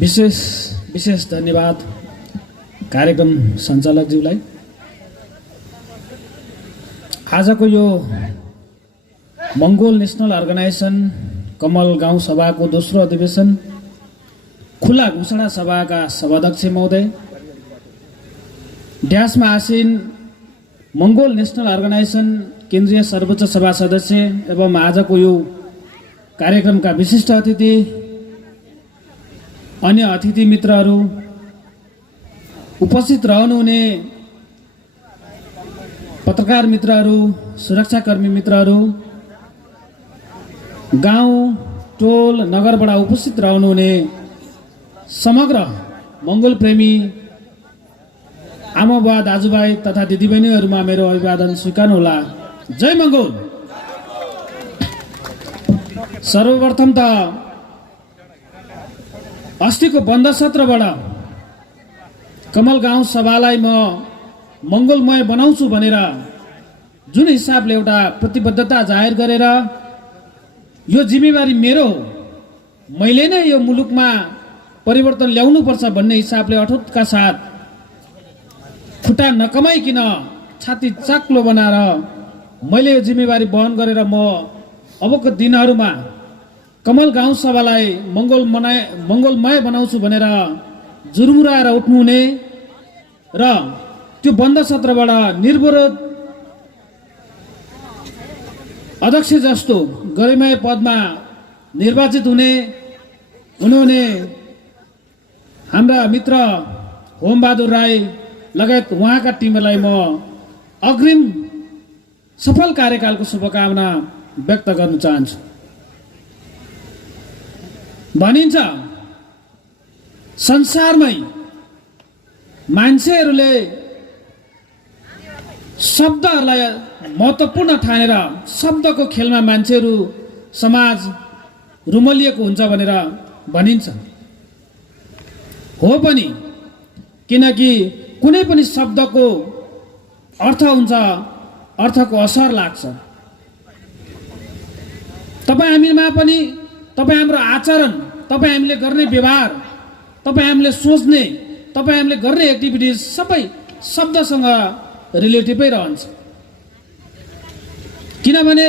विशेष विशेष धन्यवाद कार्यक्रम सञ्चालकज्यूलाई। आजको यो मङ्गोल नेसनल अर्गनाइजेसन कमल गाउँ सभाको दोस्रो अधिवेशन खुला घोषणा सभाका सभाध्यक्ष महोदय, ड्यासमा आसीन मङ्गोल नेसनल अर्गनाइजेसन केन्द्रीय सर्वोच्च सभा सदस्य एवं आजको यो कार्यक्रमका विशिष्ट अतिथि, अन्य अतिथि मित्रहरू, उपस्थित रहनुहुने पत्रकार मित्रहरू, सुरक्षाकर्मी मित्रहरू, गाउँ टोल नगरबाट उपस्थित रहनुहुने समग्र मङ्गोल प्रेमी आमा बुवा दाजुभाइ तथा दिदीबहिनीहरूमा मेरो अभिवादन स्वीकार्नुहोला। जय मङ्गोल। सर्वप्रथम त अस्तिको बन्द सत्रबाट कमल गाउँ सभालाई म मङ्गोलमय बनाउँछु भनेर जुन हिसाबले एउटा प्रतिबद्धता जाहेर गरेर यो जिम्मेवारी मेरो हो, मैले नै यो मुलुकमा परिवर्तन ल्याउनुपर्छ भन्ने हिसाबले अठोटका साथ खुट्टा नकमाइकन छाती चाक्लो बनाएर मैले यो जिम्मेवारी वहन गरेर म अबको दिनहरूमा कमल गाउँ सभालाई मङ्गोलमय बनाउँछु भनेर जुरुमुराएर उठ्नुहुने र त्यो बन्द सत्रबाट निर्विरोध अध्यक्ष जस्तो गरिमाय पदमा निर्वाचित हुनुहुने हाम्रा मित्र होमबहादुर राई लगायत उहाँका टिमलाई म अग्रिम सफल कार्यकालको शुभकामना व्यक्त गर्न चाहन्छु। भनिन्छ संसारमै मान्छेहरूले शब्दहरूलाई महत्त्वपूर्ण ठानेर शब्दको खेलमा मान्छेहरू समाज रुमलिएको हुन्छ भनेर भनिन्छ। हो पनि, किनकि कुनै पनि शब्दको अर्थ हुन्छ, अर्थको असर लाग्छ। तपाईँ हामीमा पनि तपाईँ हाम्रो आचरण, तपाईँ हामीले गर्ने व्यवहार, तपाईँ हामीले सोच्ने, तपाईँ हामीले गर्ने एक्टिभिटिज सबै शब्दसँग रिलेटिभै रहन्छ। किनभने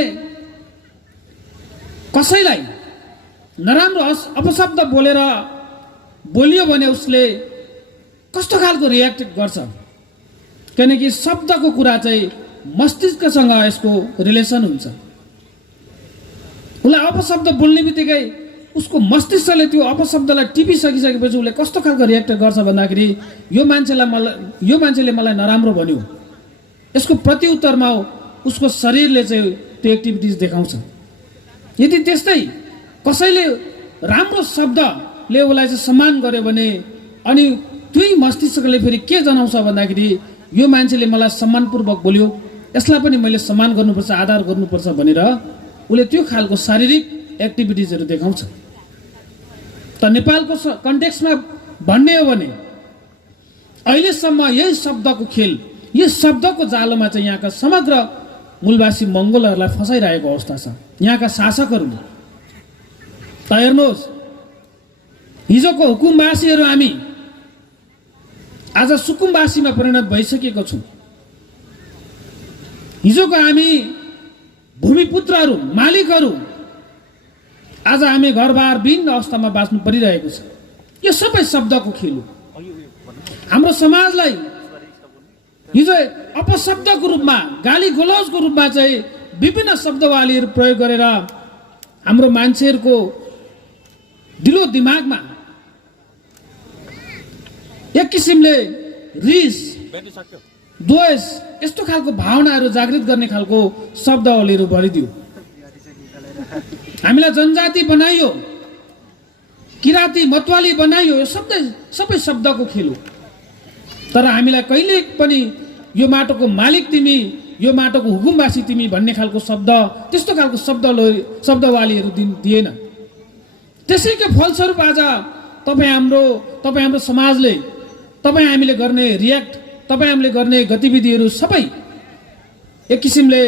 कसैलाई नराम्रो अपशब्द बोलियो भने उसले कस्तो खालको रियाक्ट गर्छ, किनकि शब्दको कुरा चाहिँ मस्तिष्कसँग यसको रिलेसन हुन्छ। उसलाई अपशब्द बोल्ने बित्तिकै उसको मस्तिष्कले त्यो अपशब्दलाई टिपिसकिसकेपछि उसले कस्तो खालको रियाक्ट गर्छ भन्दाखेरि यो मान्छेले मलाई नराम्रो भन्यो, यसको प्रत्युत्तरमा उसको शरीरले चाहिँ त्यो एक्टिभिटिज देखाउँछ। यदि त्यस्तै कसैले राम्रो शब्दले उसलाई चाहिँ सम्मान गर्यो भने अनि त्यही मस्तिष्कले फेरि के जनाउँछ भन्दाखेरि यो मान्छेले मलाई सम्मानपूर्वक बोल्यो, यसलाई पनि मैले सम्मान गर्नुपर्छ, आदर गर्नुपर्छ भनेर उसले त्यो खालको शारीरिक एक्टिभिटिजहरू देखाउँछ। त नेपालको कन्टेक्स्टमा भन्ने हो भने अहिलेसम्म यही शब्दको खेल, यही शब्दको जालोमा चाहिँ यहाँका समग्र मूलवासी मङ्गोलहरूलाई फसाइरहेको अवस्था छ। यहाँका शासकहरूले त हेर्नुहोस्, हिजोको हुकुमवासीहरू हामी आज सुकुमवासीमा परिणत भइसकेको छौँ। हिजोको हामी भूमिपुत्रहरू, मालिकहरू आज हामी घरबार विभिन्न अवस्थामा बाँच्नु परिरहेको छ। यो सबै शब्दको खेल हो। हाम्रो समाजलाई हिजो अपशब्दको रूपमा, गाली गलौजको रूपमा चाहिँ विभिन्न शब्दवालीहरू प्रयोग गरेर हाम्रो मान्छेहरूको दिलो दिमागमा एक किसिमले रिस, द्वेष, यस्तो खालको भावनाहरू जागृत गर्ने खालको शब्दावलीहरू भरिदियो। हामीलाई जनजाति बनाइयो, किराँती मतवाली बनाइयो। यो सबै शब्दको खेल हो। तर हामीलाई कहिले पनि यो माटोको मालिक तिमी, यो माटोको हुकुमवासी तिमी भन्ने खालको शब्द, त्यस्तो खालको शब्दवालीहरू दिएन। त्यसैको फलस्वरूप आज तपाईँ हाम्रो समाजले, तपाईँ हामीले गर्ने रियाक्ट, तपाईँ हामीले गर्ने गतिविधिहरू सबै एक किसिमले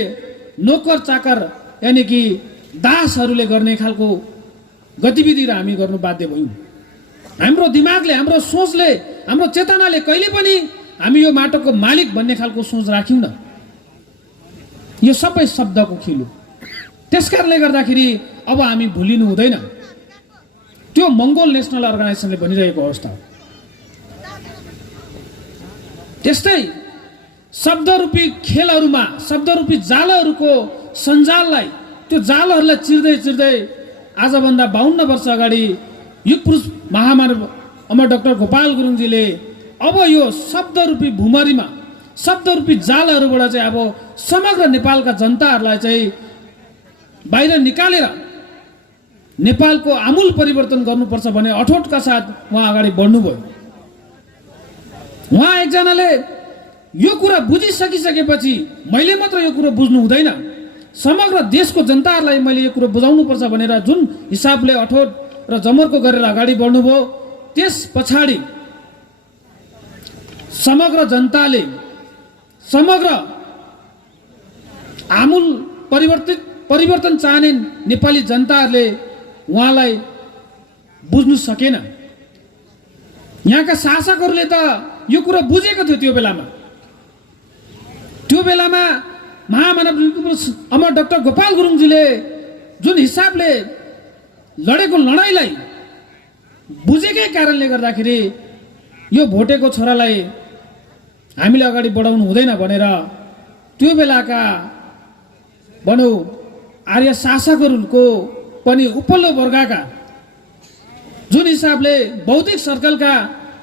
नोकर चाकर यानी कि दासहरूले गर्ने खालको गतिविधि हामी गर्नु बाध्य भयौँ। हाम्रो दिमागले, हाम्रो सोचले, हाम्रो चेतनाले कहिले पनि हामी यो माटोको मालिक भन्ने खालको सोच राख्यौँ न। यो सबै शब्दको खेल हो। त्यसकारणले गर्दाखेरि अब हामी भुलिनु हुँदैन। त्यो मङ्गोल नेसनल अर्गनाइजेसनले भनिरहेको अवस्था हो। त्यस्तै शब्दरूपी खेलहरूमा, शब्दरूपी जालहरूको सञ्जाललाई, त्यो जालहरूलाई चिर्दै चिर्दै आजभन्दा 52 वर्ष अगाडि युग पुरुष महामानव अमर डाक्टर गोपाल गुरुङजीले अब यो शब्दरूपी भुमरीमा, शब्दरूपी जालहरूबाट चाहिँ अब समग्र नेपालका जनताहरूलाई चाहिँ बाहिर निकालेर नेपालको आमूल परिवर्तन गर्नुपर्छ भन्ने अठोटका साथ उहाँ अगाडि बढ्नुभयो। उहाँ एकजनाले यो कुरा बुझिसकिसकेपछि मैले मात्र यो कुरो बुझ्नु हुँदैन, समग्र देशको जनताहरूलाई मैले यो कुरो बुझाउनुपर्छ भनेर जुन हिसाबले अठोट र जमर्को गरेर अगाडि बढ्नुभयो, त्यस पछाडि समग्र जनताले, समग्र आमूल परिवर्तन चाहने नेपाली जनताहरूले उहाँलाई बुझ्नु सकेन। यहाँका शासकहरूले त यो कुरो बुझेको थियो। त्यो बेलामा महामानव अमर डाक्टर गोपाल गुरुङजीले जुन हिसाबले लडेको लडाइँलाई बुझेकै कारणले गर्दाखेरि यो भोटेको छोरालाई हामीले अगाडि बढाउनु हुँदैन भनेर त्यो बेलाका भनौँ आर्य शासकहरूको पनि उपल्लो वर्गका जुन हिसाबले बौद्धिक सर्कलका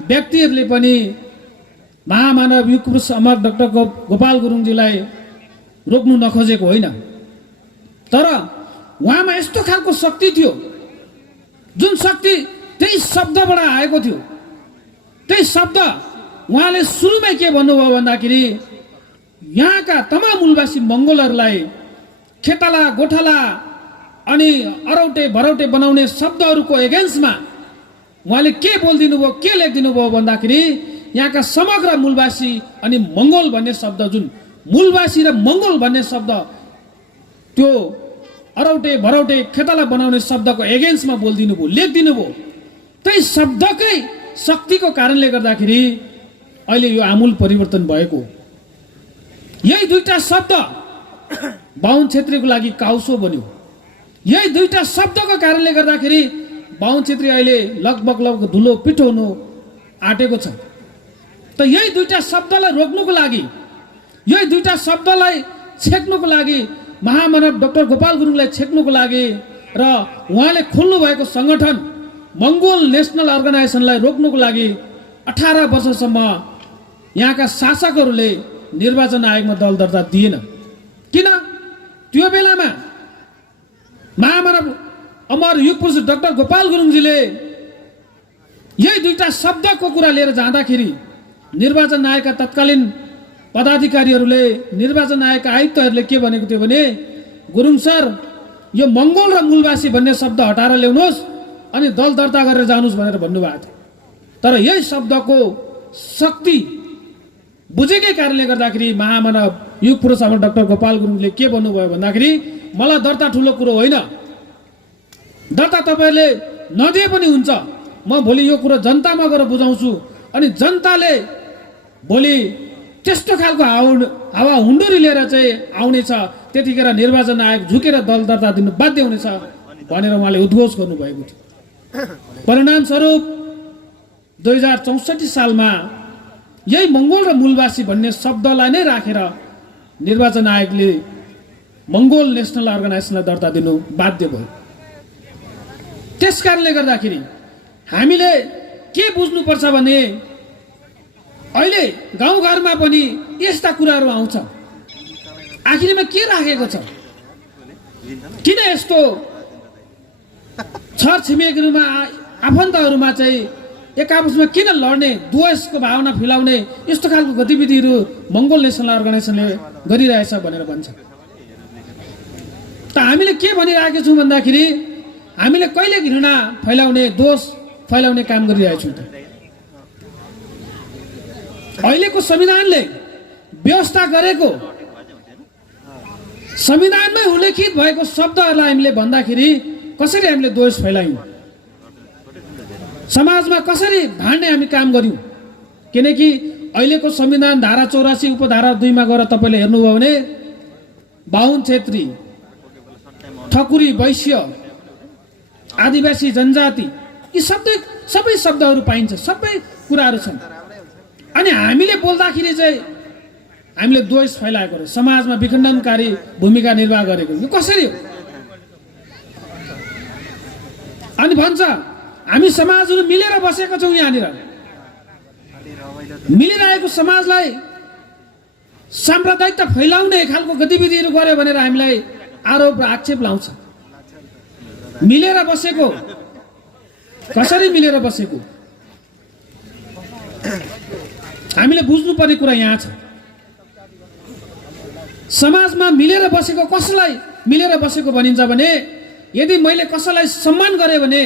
व्यक्तिहरूले पनि महामानव युग पुरुष अमर डाक्टर गोपाल गुरुङजीलाई रोक्नु नखोजेको होइन। तर उहाँमा यस्तो खालको शक्ति थियो, जुन शक्ति त्यही शब्दबाट आएको थियो। त्यही शब्द उहाँले सुरुमै के भन्नुभयो भन्दाखेरि यहाँका तमाम मूलवासी मङ्गोलहरूलाई खेताला, गोठाला अनि अरौटे भरौटे बनाउने शब्दहरूको एगेन्स्टमा उहाँले के बोलिदिनु भयो, के लेखिदिनु भयो भन्दाखेरि यहाँका समग्र मूलवासी अनि मङ्गोल भन्ने शब्द, जुन मूलवासी र मङ्गोल भन्ने शब्द त्यो अरौटे भरौटे खेताला बनाउने शब्दको एगेन्स्टमा बोलिदिनु भयो, लेखिदिनु भयो। त्यही शब्दकै शक्तिको कारणले गर्दाखेरि अहिले यो आमूल परिवर्तन भएको। यही दुईटा शब्द बाहुन छेत्रीको लागि काउसो बन्यो। यही दुईटा शब्दको कारणले गर्दाखेरि बाहुन छेत्री अहिले लगभग धुलो पिठो हुनु आँटेको छ। त यही दुईटा शब्दलाई रोक्नुको लागि, यही दुईटा शब्दलाई छेक्नुको लागि, महामानव डाक्टर गोपाल गुरुङलाई छेक्नुको लागि र उहाँले खोल्नु भएको सङ्गठन मङ्गोल नेसनल अर्गनाइजेसनलाई रोक्नुको लागि 18 वर्षसम्म यहाँका शासकहरूले निर्वाचन आयोगमा दल दर्ता दिएन। किन? त्यो बेलामा महामानव अमर युग पुरुष डाक्टर गोपाल गुरुङजीले यही दुईटा शब्दको कुरा लिएर जाँदाखेरि निर्वाचन आयोगका तत्कालीन पदाधिकारीहरूले, निर्वाचन आयोगका आयुक्तहरूले के भनेको थियो भने, गुरुङ सर यो मङ्गोल र मूलवासी भन्ने शब्द हटाएर ल्याउनुहोस् अनि दल दर्ता गरेर जानुहोस् भनेर भन्नुभएको थियो। तर यही शब्दको शक्ति बुझेकै कारणले गर्दाखेरि महामानव युग पुरुष अमर डाक्टर गोपाल गुरुङले के भन्नुभयो भन्दाखेरि मलाई दर्ता ठुलो कुरो होइन, दर्ता तपाईँहरूले नदिए पनि हुन्छ, म भोलि यो कुरो जनतामा गएर बुझाउँछु अनि जनताले भोलि त्यस्तो खालको हावा हुन्डुरी लिएर चाहिँ आउनेछ, त्यतिखेर निर्वाचन आयोग झुकेर दल दर्ता दिनु बाध्य हुनेछ भनेर उहाँले उद्घोष गर्नुभएको थियो। परिणामस्वरूप 2064 सालमा यही मङ्गोल र मूलवासी भन्ने शब्दलाई नै राखेर निर्वाचन आयोगले मङ्गोल नेसनल अर्गनाइजेसनलाई दर्ता दिनु बाध्य भयो। त्यसकारणले गर्दाखेरि हामीले के बुझ्नुपर्छ भने अहिले गाउँघरमा पनि यस्ता कुराहरू आउँछ। आखिरमा के राखेको छ? किन यस्तो छर छिमेकीहरूमा, आफन्तहरूमा चाहिँ एक आपसमा किन लड्ने, द्वेषको भावना फैलाउने यस्तो खालको गतिविधिहरू मङ्गोल नेसनल अर्गनाइजेसनले गरिरहेछ भनेर भन्छ। त हामीले के भनिरहेका छौँ भन्दाखेरि हामीले कहिले घृणा फैलाउने, दोष फैलाउने काम गरिरहेछौँ त? अहिलेको संविधानले व्यवस्था गरेको, संविधानमै उल्लेखित भएको शब्दहरूलाई हामीले भन्दाखेरि कसरी हामीले दोष फैलायौँ? समाजमा कसरी भाँड्ने हामी काम गर्यौँ। किनकि अहिलेको संविधान धारा 84 उपधारा 2 मा गएर तपाईँले हेर्नुभयो भने बाहुन क्षेत्री, ठकुरी, वैश्य, आदिवासी जनजाति यी सबै शब्दहरू पाइन्छ, सबै कुराहरू छन्। अनि हामीले बोल्दाखेरि चाहिँ हामीले द्वेष फैलाएको रे, समाजमा विखण्डनकारी भूमिका निर्वाह गरेको। यो कसरी हो? अनि भन्छ हामी समाजहरू मिलेर बसेका छौँ, यहाँनिर मिलिरहेको समाजलाई साम्प्रदायिकता फैलाउने खालको गतिविधिहरू गर्यो भनेर हामीलाई आरोप र आक्षेप लाउँछ। मिलेर बसेको कसरी मिलेर बसेको हामीले बुझ्नुपर्ने कुरा यहाँ छ। समाजमा मिलेर बसेको कसलाई मिलेर बसेको भनिन्छ भने यदि मैले कसैलाई सम्मान गरेँ भने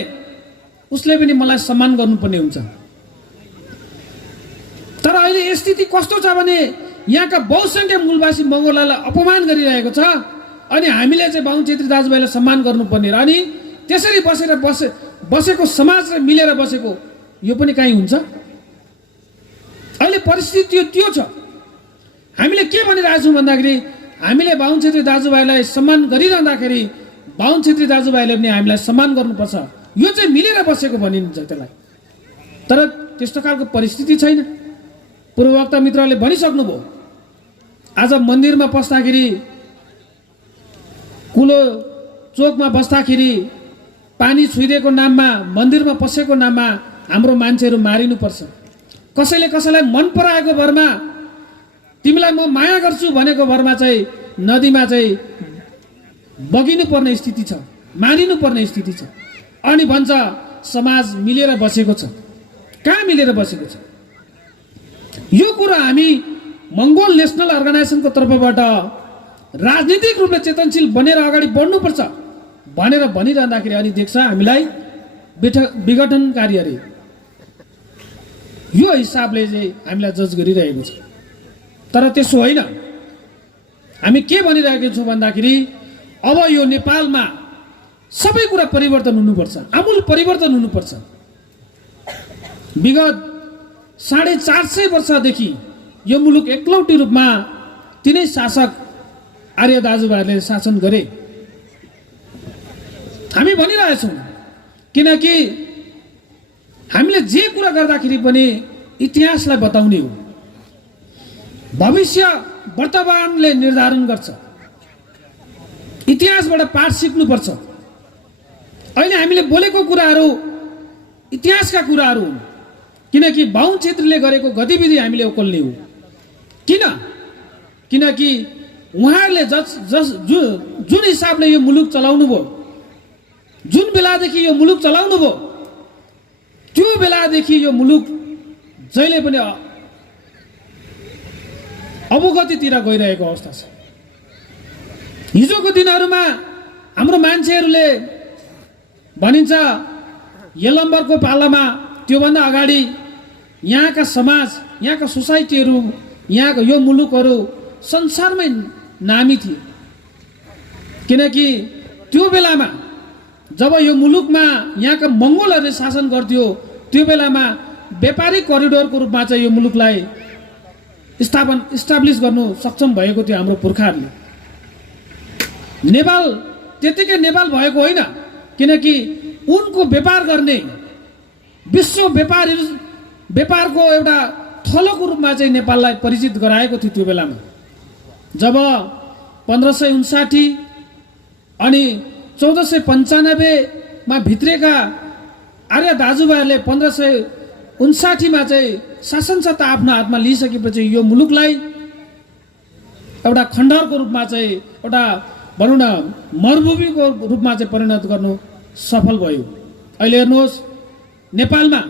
उसले पनि मलाई सम्मान गर्नुपर्ने हुन्छ। तर अहिले स्थिति कस्तो छ भने यहाँका बहुसंख्यक मूलवासी मंगोललाई अपमान गरिरहेको छ अनि हामीले चाहिँ बाहुन क्षेत्री दाजुभाइलाई सम्मान गर्नुपर्ने र अनि त्यसरी बसेको समाज मिलेर बसेको यो पनि कहीँ हुन्छ? अहिले परिस्थिति त्यो छ। हामीले के भनिरहेको छौँ भन्दाखेरि हामीले बाहुन क्षेत्री दाजुभाइलाई सम्मान गरिरहँदाखेरि बाहुन क्षेत्री दाजुभाइले पनि हामीलाई सम्मान गर्नुपर्छ, यो चाहिँ मिलेर बसेको भनिन्छ त्यसलाई। तर त्यस्तो खालको परिस्थिति छैन। पूर्ववक्ता मित्रले भनिसक्नुभयो। आज मन्दिरमा पस्दाखेरि, कुलो चोकमा बस्दाखेरि, पानी छुइदिएको नाममा, मन्दिरमा पसेको नाममा हाम्रो मान्छेहरू मारिनुपर्छ। कसैले कसैलाई मन पराएको भरमा, तिमीलाई म माया गर्छु भनेको भरमा चाहिँ नदीमा चाहिँ बगिनु पर्ने स्थिति छ, मारिनु पर्ने स्थिति छ। अनि भन्छ समाज मिलेर बसेको छ। कहाँ मिलेर बसेको छ? यो कुरा हामी मंगोल नेशनल अर्गनाइजेसनको तर्फबाट राजनीतिक रूपले चेतनशील बनेर अगाडि बढ्नुपर्छ भनेर भनिरहँदाखेरि अनि देख्छ हामीलाई विघटनकारी अरे यो हिसाबले चाहिँ हामीलाई जज गरिरहेको छ। तर त्यसो होइन। हामी के भनिरहेको छौँ भन्दाखेरि अब यो नेपालमा सबै कुरा परिवर्तन हुनुपर्छ, आमूल परिवर्तन हुनुपर्छ। विगत 450 वर्षदेखि यो मुलुक एकलौटी रूपमा तिनै शासक आर्य दाजुभाइहरूले शासन गरे। हामी भनिरहेछौँ किनकि हामीले जे कुरा गर्दाखेरि पनि इतिहासलाई बताउने हो। भविष्य वर्तमानले निर्धारण गर्छ। इतिहासबाट पाठ सिक्नुपर्छ। अहिले हामीले बोलेको कुराहरू इतिहासका कुराहरू हुन्। किनकि बाहुन क्षेत्रीले गरेको गतिविधि हामीले ओकल्ने हो। किनकि उहाँहरूले जुन हिसाबले यो मुलुक चलाउनु भयो, जुन बेलादेखि यो मुलुक चलाउनु भयो, त्यो बेलादेखि यो मुलुक जहिले पनि अवगतितिर गइरहेको अवस्था छ। हिजोको दिनहरूमा हाम्रो मान्छेहरूले भनिन्छ यलम्बरको पालामा त्योभन्दा अगाडि यहाँका समाज, यहाँका सोसाइटीहरू, यहाँको यो मुलुकहरू संसारमै नामी थिए। किनकि त्यो बेलामा जब यो मुलुकमा यहाँका मंगोलहरूले शासन गर्थ्यो त्यो बेलामा व्यापारिक करिडोरको रूपमा चाहिँ यो मुलुकलाई इस्टाब्लिस गर्नु सक्षम भएको थियो हाम्रो पुर्खाहरूले। नेपाल त्यतिकै नेपाल भएको होइन। किनकि उनको व्यापार गर्ने विश्व व्यापारको एउटा थलोको रूपमा चाहिँ नेपाललाई परिचित गराएको थियो त्यो बेलामा। जब 1559 अनि 1495 मा भित्रेका आर्य दाजुभाइहरूले 1559 मा चाहिँ शासन सत्ता आफ्नो हातमा लिइसकेपछि यो मुलुकलाई एउटा खण्डहरको रूपमा चाहिँ एउटा भनौँ न मरुभूमिको रूपमा चाहिँ परिणत गर्नु सफल भयो। अहिले हेर्नुहोस् नेपालमा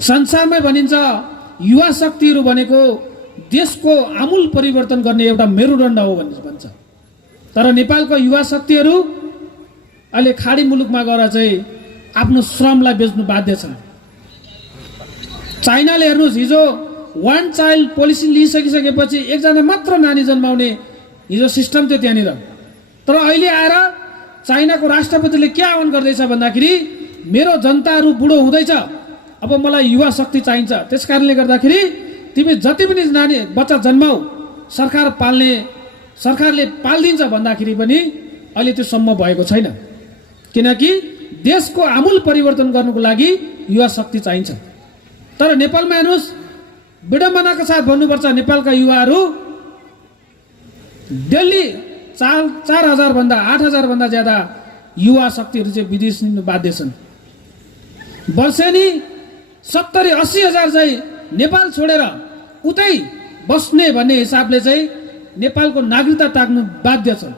संसारमै भनिन्छ युवा शक्तिहरू भनेको देशको आमूल परिवर्तन गर्ने एउटा मेरुदण्ड हो भन्छ। तर नेपालको युवा शक्तिहरू अहिले खाडी मुलुकमा गएर चाहिँ आफ्नो श्रमलाई बेच्नु बाध्य छन्। चाइनाले हेर्नुहोस् हिजो वान चाइल्ड पोलिसी लिइसकिसकेपछि एकजना मात्र नानी जन्माउने हिजो सिस्टम थियो त्यहाँनिर। तर अहिले आएर चाइनाको राष्ट्रपतिले के आह्वान गर्दैछ भन्दाखेरि मेरो जनताहरू बुढो हुँदैछ, अब मलाई युवा शक्ति चाहिन्छ। त्यस कारणले गर्दाखेरि तिमी जति पनि नानी बच्चा जन्माऊ, सरकारले पाल्दिन्छ भन्दाखेरि पनि अहिले त्यो सम्भव भएको छैन। किनकि देशको आमूल परिवर्तन गर्नुको लागि युवा शक्ति चाहिन्छ। तर नेपालमा हेर्नुहोस्, विडम्बनाका साथ भन्नुपर्छ, नेपालका युवाहरू डेली 4,000 भन्दा 8,000 भन्दा ज्यादा युवा शक्तिहरू चाहिँ विदेश निस्कनु बाध्य छन्। वर्षेनी 70-80 हजार चाहिँ नेपाल छोडेर उतै बस्ने भन्ने हिसाबले चाहिँ नेपालको नागरिकता ताक्नु बाध्य छन्।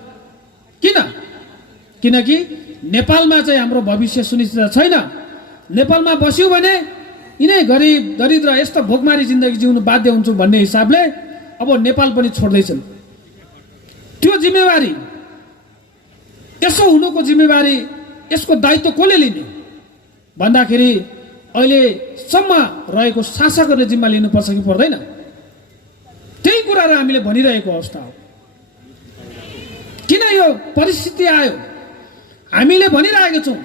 किनकि नेपालमा चाहिँ हाम्रो भविष्य सुनिश्चित छैन। नेपालमा बस्यो भने यिनै गरिब दरिद्र यस्तो भोकमारी जिन्दगी जिउनु बाध्य हुन्छु भन्ने हिसाबले अब नेपाल पनि छोड्दैछन्। त्यो जिम्मेवारी, यसो हुनुको जिम्मेवारी, यसको दायित्व कसले लिने भन्दाखेरि अहिलेसम्म रहेको शासकहरूले जिम्मा लिनुपर्छ कि पर्दैन? त्यही कुराहरू हामीले भनिरहेको अवस्था हो। किन यो परिस्थिति आयो? हामीले भनिरहेका छौँ,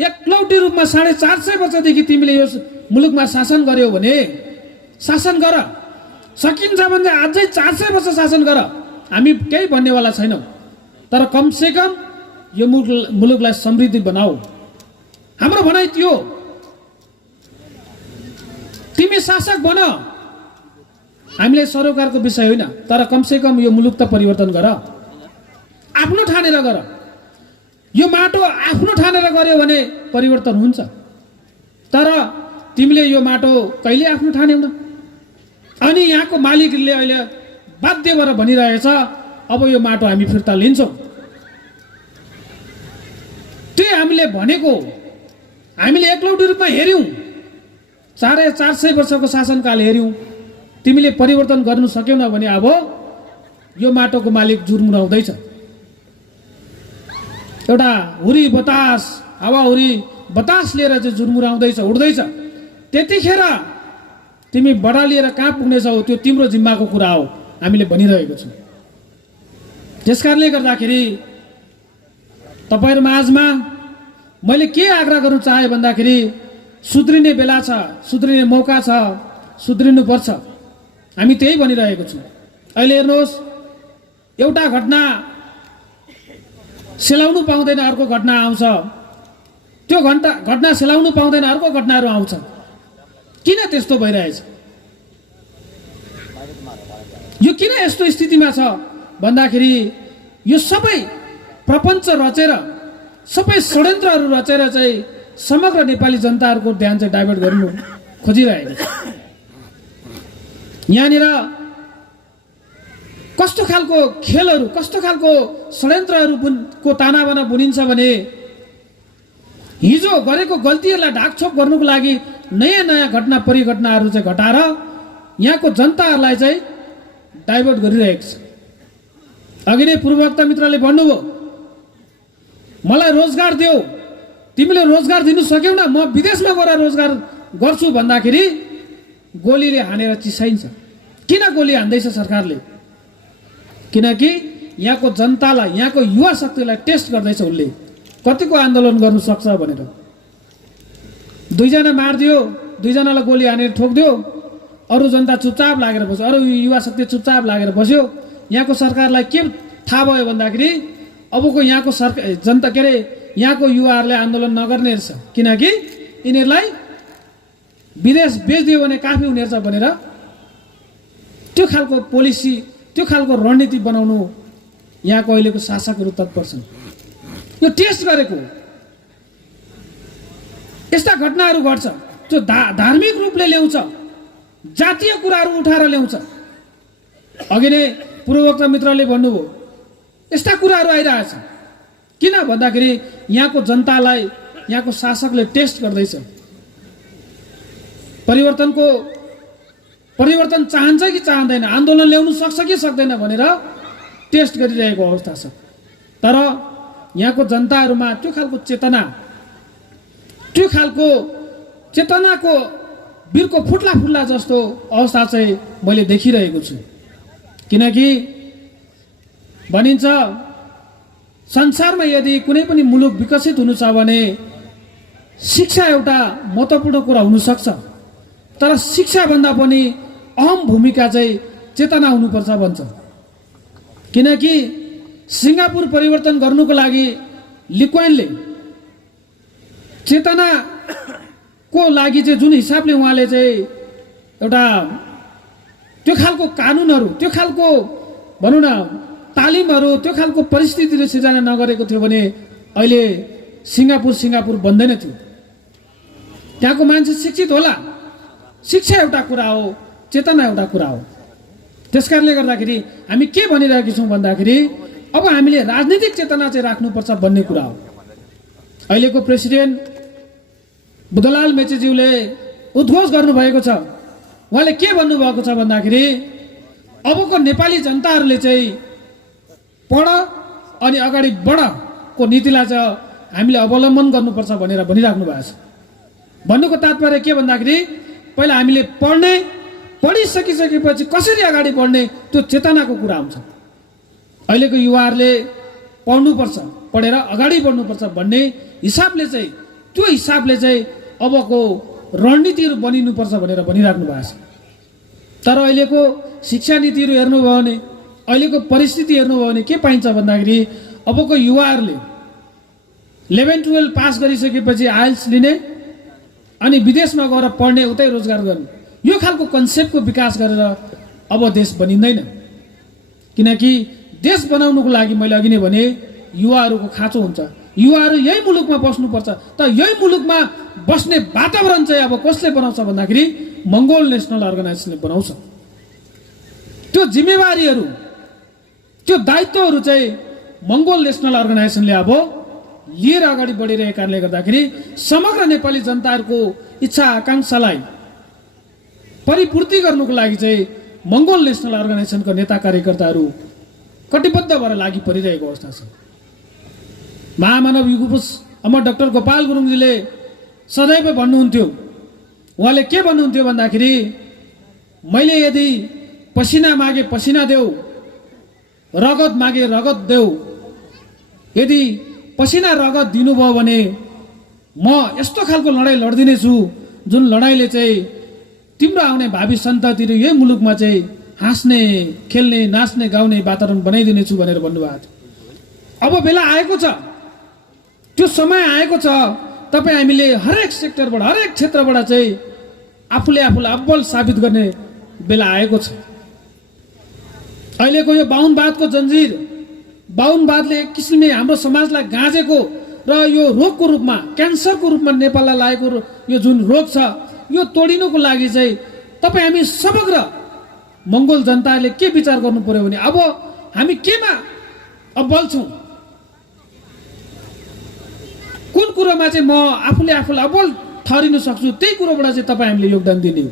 एकलौटी रूपमा 450 वर्षदेखि तिमीले यो मुलुकमा शासन गर्यौ भने शासन गर, सकिन्छ भने अझै 400 वर्ष शासन गर, हामी केही भन्नेवाला छैनौँ। तर कमसेकम यो मुलुकलाई समृद्धि बनाऊ, हाम्रो भनाइ त्यो। तिमी शासक बन, हामीले सरोकारको विषय होइन, तर कमसेकम यो मुलुक त परिवर्तन गर, आफ्नो ठानेर गर। यो माटो आफ्नो ठानेर गर्यो भने परिवर्तन हुन्छ। तर तिमीले यो माटो कहिले आफ्नो ठान्यौ? अनि यहाँको मालिकले अहिले बाध्य भएर भनिरहेछ अब यो माटो हामी फिर्ता लिन्छौँ। त्यही हामीले भनेको, हामीले एकलौटी रूपमा हेऱ्यौँ, 450 वर्षको शासनकाल हेऱ्यौँ, तिमीले परिवर्तन गर्नु सकेन भने अब यो माटोको मालिक जुर्मुराउँदैछ। एउटा हुरी बतास, हावाहुरी बतास लिएर चाहिँ जुर्मुराउँदैछ, उड्दैछ। त्यतिखेर तिमी बडा लिएर कहाँ पुग्नेछौ त्यो तिम्रो जिम्माको कुरा हो, हामीले भनिरहेको छौँ। त्यसकारणले गर्दाखेरि तपाईँहरू माझमा मैले के आग्रह गर्नु चाहे भन्दाखेरि सुध्रिने बेला छ, सुध्रिने मौका छ, सुध्रिनुपर्छ। हामी त्यही भनिरहेको छौँ। अहिले हेर्नुहोस्, एउटा घटना सेलाउनु पाउँदैन, अर्को घटना आउँछ। त्यो घटना सेलाउनु पाउँदैन, अर्को घटनाहरू आउँछ। किन त्यस्तो भइरहेछ? यो किन यस्तो स्थितिमा छ भन्दाखेरि यो सबै प्रपञ्च रचेर, सबै षड्यन्त्रहरू रचेर चाहिँ समग्र नेपाली जनताहरूको ध्यान चाहिँ डाइभर्ट गर्नु खोजिरहेको छ। यहाँनिर कस्तो खालको खेलहरू, कस्तो खालको षड्यन्त्रहरूको तानाबाना बुनिन्छ भने हिजो गरेको गल्तीहरूलाई ढाकछोप गर्नुको लागि नयाँ नयाँ घटना परिघटनाहरू चाहिँ घटाएर यहाँको जनताहरूलाई चाहिँ डाइभर्ट गरिरहेको छ। अघि नै पूर्ववक्ता मित्रले भन्नुभयो, मलाई रोजगार देऊ, तिमीले रोजगार दिनु सक्यौ न, म विदेशमा गएर रोजगार गर्छु भन्दाखेरि गोलीले हानेर चिसाइन्छ। किन गोली हान्दैछ सरकारले? किनकि यहाँको जनतालाई, यहाँको युवा शक्तिलाई टेस्ट गर्दैछ उसले, कतिको आन्दोलन गर्नु सक्छ भनेर। 2 जना मारिदियो, 2 जनालाई गोली हानेर ठोकिदियो, अरू जनता चुपचाप लागेर बस्यो, अरू युवा शक्ति चुपचाप लागेर बस्यो। यहाँको सरकारलाई के थाहा भयो भन्दाखेरि अबको यहाँको जनता के अरे यहाँको युवाहरूले आन्दोलन नगर्ने रहेछ, किनकि यिनीहरूलाई विदेश बेचिदियो भने काफी हुने रहेछ भनेर त्यो खालको पोलिसी, त्यो खालको रणनीति बनाउनु यहाँको अहिलेको शासकहरू तत्पर छन्। यो टेस्ट गरेको यस्ता घटनाहरू घट्छ जो धार्मिक रूपले ल्याउँछ, जातीय कुराहरू उठाएर ल्याउँछ। अघि नै पूर्ववक्ता मित्रले भन्नुभयो, यस्ता कुराहरू आइरहेछ। किन भन्दाखेरि यहाँको जनतालाई यहाँको शासकले टेस्ट गर्दैछ। परिवर्तन चाहन्छ कि चाहँदैन, आन्दोलन ल्याउनु सक्छ कि सक्दैन भनेर टेस्ट गरिरहेको अवस्था छ। तर यहाँको जनताहरूमा त्यो खालको चेतनाको बिर्को फुट्ला जस्तो अवस्था चाहिँ मैले देखिरहेको छु। किनकि भनिन्छ संसारमा यदि कुनै पनि मुलुक विकसित हुनु छ भने शिक्षा एउटा महत्त्वपूर्ण कुरा हुनसक्छ, तर शिक्षाभन्दा पनि अहम भूमिका चाहिँ चेतना हुनुपर्छ भन्छ। किनकि सिङ्गापुर परिवर्तन गर्नुको लागि लिक्वाइनले चेतनाको लागि चाहिँ जुन हिसाबले उहाँले चाहिँ एउटा त्यो खालको कानुनहरू, त्यो खालको भनौँ न तालिमहरू, त्यो खालको परिस्थितिले सिर्जना नगरेको थियो भने अहिले सिङ्गापुर बन्दैन थियो। त्यहाँको मान्छे शिक्षित होला, शिक्षा एउटा कुरा हो, चेतना एउटा कुरा हो। त्यसकारणले गर्दाखेरि हामी के भनिरहेका छौँ भन्दाखेरि अब हामीले राजनीतिक चेतना चाहिँ राख्नुपर्छ भन्ने कुरा हो। अहिलेको प्रेसिडेन्ट बुद्धलाल मेचेज्यूले उद्घोष गर्नुभएको छ। उहाँले के भन्नुभएको छ भन्दाखेरि अबको नेपाली जनताहरूले चाहिँ पढ अनि अगाडि बढको नीतिलाई चाहिँ हामीले अवलम्बन गर्नुपर्छ भनेर भनिराख्नु भएको छ। भन्नुको तात्पर्य के भन्दाखेरि पहिला हामीले पढिसकिसकेपछि कसरी अगाडि बढ्ने त्यो चेतनाको कुरा हुन्छ। अहिलेको युवाहरूले पढ्नुपर्छ, पढेर अगाडि बढ्नुपर्छ भन्ने हिसाबले चाहिँ त्यो हिसाबले चाहिँ अबको रणनीतिहरू बनिनुपर्छ भनेर भनिराख्नु भएको छ। तर अहिलेको शिक्षा नीतिहरू हेर्नुभयो भने, अहिलेको परिस्थिति हेर्नुभयो भने के पाइन्छ भन्दाखेरि अबको युवाहरूले 11-12 पास गरिसकेपछि आइएल्स लिने अनि विदेशमा गएर पढ्ने, उतै रोजगार गर्ने, यो खालको कन्सेप्टको विकास गरेर अब देश बनिँदैन। किनकि देश बनाउनुको लागि मैले अघि नै भने युवाहरूको खाँचो हुन्छ। युवाहरू यही मुलुकमा बस्नुपर्छ, तर यही मुलुकमा बस्ने वातावरण चाहिँ अब कसले बनाउँछ भन्दाखेरि मङ्गोल नेसनल अर्गनाइजेसनले बनाउँछ। त्यो जिम्मेवारीहरू, त्यो दायित्वहरू चाहिँ मङ्गोल नेसनल अर्गनाइजेसनले अब लिएर अगाडि बढिरहेको कारणले गर्दाखेरि समग्र नेपाली जनताहरूको इच्छा आकाङ्क्षालाई परिपूर्ति गर्नुको लागि चाहिँ मङ्गोल नेसनल अर्गनाइजेसनका नेता कार्यकर्ताहरू कटिबद्ध भएर लागि परिरहेको अवस्था छ। महामानव युगपुरुष अमर डाक्टर गोपाल गुरुङजीले सदैव भन्नुहुन्थ्यो, उहाँले के भन्नुहुन्थ्यो भन्दाखेरि मैले यदि पसिना मागे पसिना देऊ, रगत मागे रगत देऊ, यदि पसिना रगत दिनुभयो भने म यस्तो खालको लडाइँ लड्दिनेछु जुन लडाइँले चाहिँ तिम्रो आउने भावी सन्ततिहरू यही मुलुकमा चाहिँ हाँस्ने, खेल्ने, नाच्ने, गाउने वातावरण बनाइदिनेछु भनेर भन्नुभएको थियो। अब बेला आएको छ, त्यो समय आएको छ, तपाईँ हामीले हरेक सेक्टरबाट, हरेक क्षेत्रबाट चाहिँ आफूले आफूलाई अब्बल साबित गर्ने बेला आएको छ। अहिलेको यो बाहुनवादको जन्जिर, बाहुनवादले एक किसिमले हाम्रो समाजलाई गाँजेको र यो रोगको रूपमा, क्यान्सरको रूपमा नेपाललाई लागेको यो जुन रोग छ, यो तोडिनुको लागि चाहिँ तपाईँ हामी समग्र मङ्गोल जनताले के विचार गर्नु पर्यो भने अब हामी केमा अब्बल छौँ, कुन कुरोमा चाहिँ म आफूले आफूलाई अब्बल ठहरिन सक्छु, त्यही कुरोबाट चाहिँ तपाईँ हामीले योगदान दिने हो।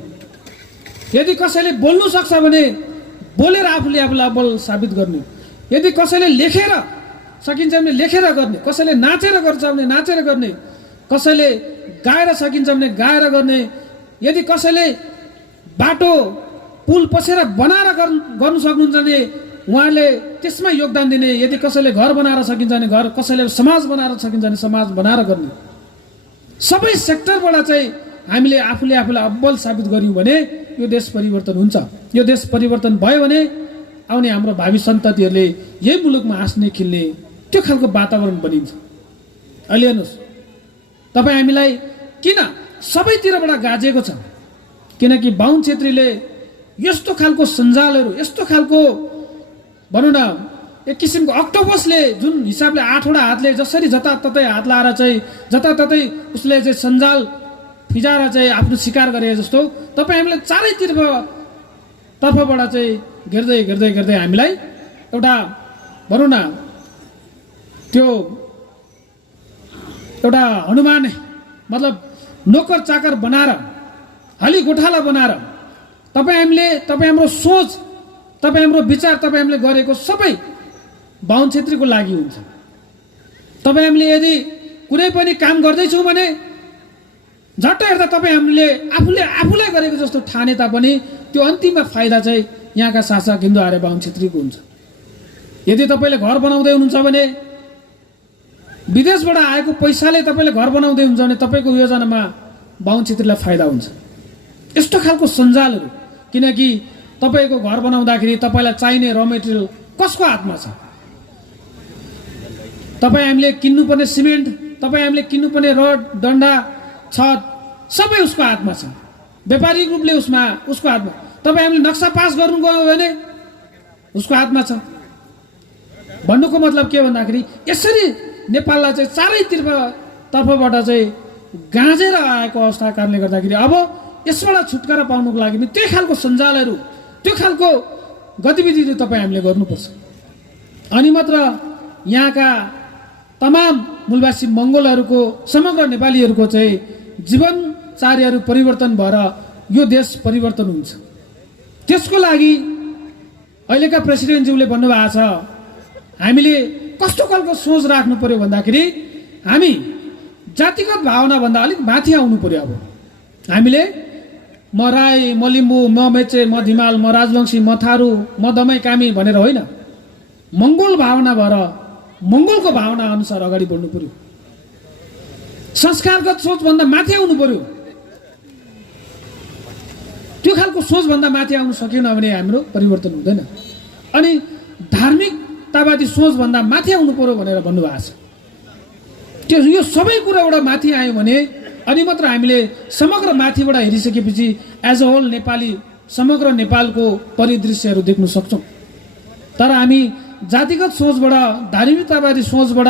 यदि कसैले बोल्नु सक्छ भने बोलेर आफूले आफूलाई अब्बल साबित गर्ने, यदि कसैले लेखेर सकिन्छ भने लेखेर गर्ने, कसैले नाचेर गर्छ भने नाचेर गर्ने, कसैले गाएर सकिन्छ भने गाएर गर्ने, यदि कसैले बाटो पुल पसेर बनाएर गर्नु सक्नुहुन्छ भने उहाँले त्यसमा योगदान दिने, यदि कसैले घर बनाएर सकिन्छ भने घर, कसैले समाज बनाएर सकिन्छ भने समाज बनाएर गर्ने। सबै सेक्टरबाट चाहिँ हामीले आफूले आफूलाई अब्बल साबित गर्यौँ भने यो देश परिवर्तन हुन्छ। यो देश परिवर्तन भयो भने आउने हाम्रो भावी सन्ततिहरूले यही मुलुकमा हाँस्ने, खेल्ने त्यो खालको वातावरण बनिन्छ। अहिले हेर्नुहोस्, तपाईँ हामीलाई किन सबैतिरबाट गाजेको छ? किनकि बाहुन छेत्रीले यस्तो खालको सञ्जालहरू, यस्तो खालको भनौँ न एक किसिमको अक्टोपसले जुन हिसाबले 8वटा हातले जसरी जताततै हात लाएर चाहिँ जताततै उसले चाहिँ सञ्जाल फिजाएर चाहिँ आफ्नो शिकार गरे जस्तो तपाईँ हामीलाई चारैतर्फबाट चाहिँ घेर्दै घेर्दै घेर्दै हामीलाई एउटा भनौँ न त्यो एउटा हनुमान मतलब नोकर चाकर बनाएर, हली गोठाला बनाएर तपाईँ हाम्रो सोच, तपाईँ हाम्रो विचार, तपाईँ हामीले गरेको सबै बाहुन छेत्रीको लागि हुन्छ। तपाईँ हामीले यदि कुनै पनि काम गर्दैछौँ भने झट्ट हेर्दा तपाईँ हामीले आफूलाई गरेको जस्तो ठाने तापनि त्यो अन्तिममा फाइदा चाहिँ यहाँका शासक हिन्दू आर्य बाहुन छेत्रीको हुन्छ। यदि तपाईँले घर बनाउँदै हुनुहुन्छ भने विदेशबाट आएको पैसाले तपाईँले घर बनाउँदै हुन्छ भने तपाईँको योजनामा बाहुन छेत्रीलाई फाइदा हुन्छ। यस्तो खालको सञ्जालहरू, किनकि तपाईँको घर बनाउँदाखेरि तपाईँलाई चाहिने र मेटेरियल कसको हातमा छ? तपाईँ हामीले किन्नुपर्ने सिमेन्ट, तपाईँ हामीले किन्नुपर्ने रड, डन्डा, छत सबै उसको हातमा छ। व्यापारिक रूपले उसको हातमा। तपाईँ हामीले नक्सा पास गर्नु गयो भने उसको हातमा छ। भन्नुको मतलब के भन्दाखेरि यसरी नेपाललाई चाहिँ चारैतर्फबाट चाहिँ गाँजेर आएको अवस्थाको कारणले गर्दाखेरि अब यसबाट छुटकारा पाउनुको लागि त्यो खालको सञ्जालहरू, त्यो खालको गतिविधिहरू तपाईँ हामीले गर्नुपर्छ। अनि मात्र यहाँका तमाम मूलवासी मङ्गोलहरूको, समग्र नेपालीहरूको चाहिँ जीवनचर्याहरू परिवर्तन भएर यो देश परिवर्तन हुन्छ। त्यसको लागि अहिलेका प्रेसिडेन्टज्यूले भन्नुभएको छ, हामीले कस्तो खालको सोच राख्नु पर्यो भन्दाखेरि हामी जातिगत भावनाभन्दा अलिक माथि आउनु पर्यो। अब हामीले म राई, म लिम्बू, म मेचे, म धिमाल, म राजवंशी, म थारू, म दमाई कामी भनेर होइन, मङ्गोल भावना भएर मङ्गोलको भावना अनुसार अगाडि बढ्नु पर्यो। संस्कारगत सोचभन्दा माथि आउनु पर्यो। त्यो खालको सोचभन्दा माथि आउनु सकेन भने हाम्रो परिवर्तन हुँदैन। अनि धार्मिकतावादी सोचभन्दा माथि आउनु पर्यो भनेर भन्नुभएको छ। त्यो यो सबै कुराबाट माथि आयो भने अनि मात्र हामीले समग्र माथिबाट हेरिसकेपछि एज अ होल नेपाली, समग्र नेपालको परिदृश्यहरू देख्न सक्छौँ। तर हामी जातिगत सोचबाट, धार्मिकतावादी सोचबाट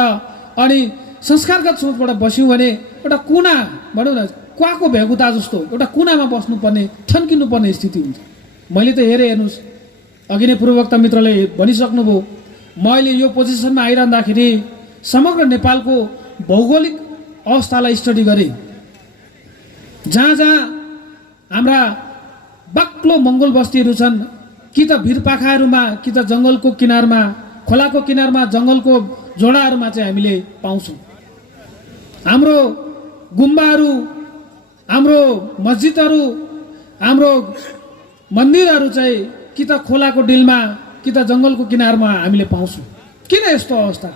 अनि संस्कारगत सोचबाट बस्यौँ भने एउटा कुना, भनौँ न कुवाको भ्यागुता जस्तो एउटा कुनामा बस्नुपर्ने, ठन्किनुपर्ने स्थिति हुन्छ। मैले त हेर्नुहोस्, अघि नै पूर्ववक्ता मित्रले भनिसक्नुभयो, म अहिले यो पोजिसनमा आइरहँदाखेरि समग्र नेपालको भौगोलिक अवस्थालाई स्टडी गरेँ। जहाँ जहाँ हाम्रा बाक्लो मङ्गोल बस्तीहरू छन्, कि त भिरपाखाहरूमा, कि त जङ्गलको किनारमा, खोलाको किनारमा, जङ्गलको जोडाहरूमा चाहिँ हामीले पाउँछौँ। हाम्रो गुम्बाहरू, हाम्रो मस्जिदहरू, हाम्रो मन्दिरहरू चाहिँ कि त खोलाको डिलमा, कि त जङ्गलको किनारमा हामीले पाउँछौँ। किन यस्तो अवस्था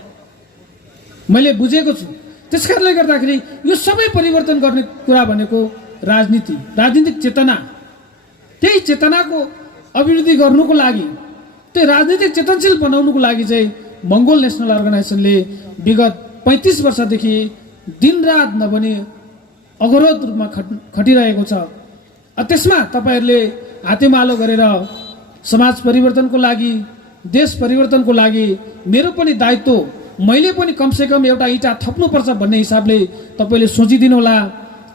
मैले बुझेको छु। त्यस कारणले गर्दाखेरि यो सबै परिवर्तन गर्ने कुरा भनेको राजनीति, राजनीतिक चेतना। त्यही चेतनाको अभिवृद्धि गर्नुको लागि, त्यो राजनीतिक चेतनशील बनाउनुको लागि चाहिँ मङ्गोल नेसनल अर्गनाइजेसनले विगत 35 वर्षदेखि दिनरात नभनी अवरोध रूपमा खटिरहेको छ। त्यसमा तपाईँहरूले हातेमालो गरेर समाज परिवर्तनको लागि, देश परिवर्तनको लागि मेरो पनि दायित्व, मैले पनि कमसेकम एउटा इँटा थप्नुपर्छ भन्ने हिसाबले तपाईँले सोचिदिनु होला।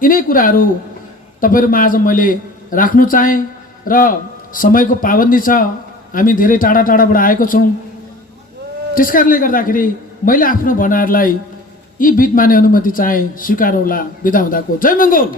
यिनै कुराहरू तपाईँहरूमा आज मैले राख्नु चाहेँ। र समयको पाबन्दी छ, हामी धेरै टाढा टाढाबाट आएको छौँ। त्यस कारणले गर्दाखेरि मैले आफ्नो भनाइहरूलाई यी बिट माने अनुमति चाहे स्वीकार होला। बिदा हुँदाको जय मङ्गोल।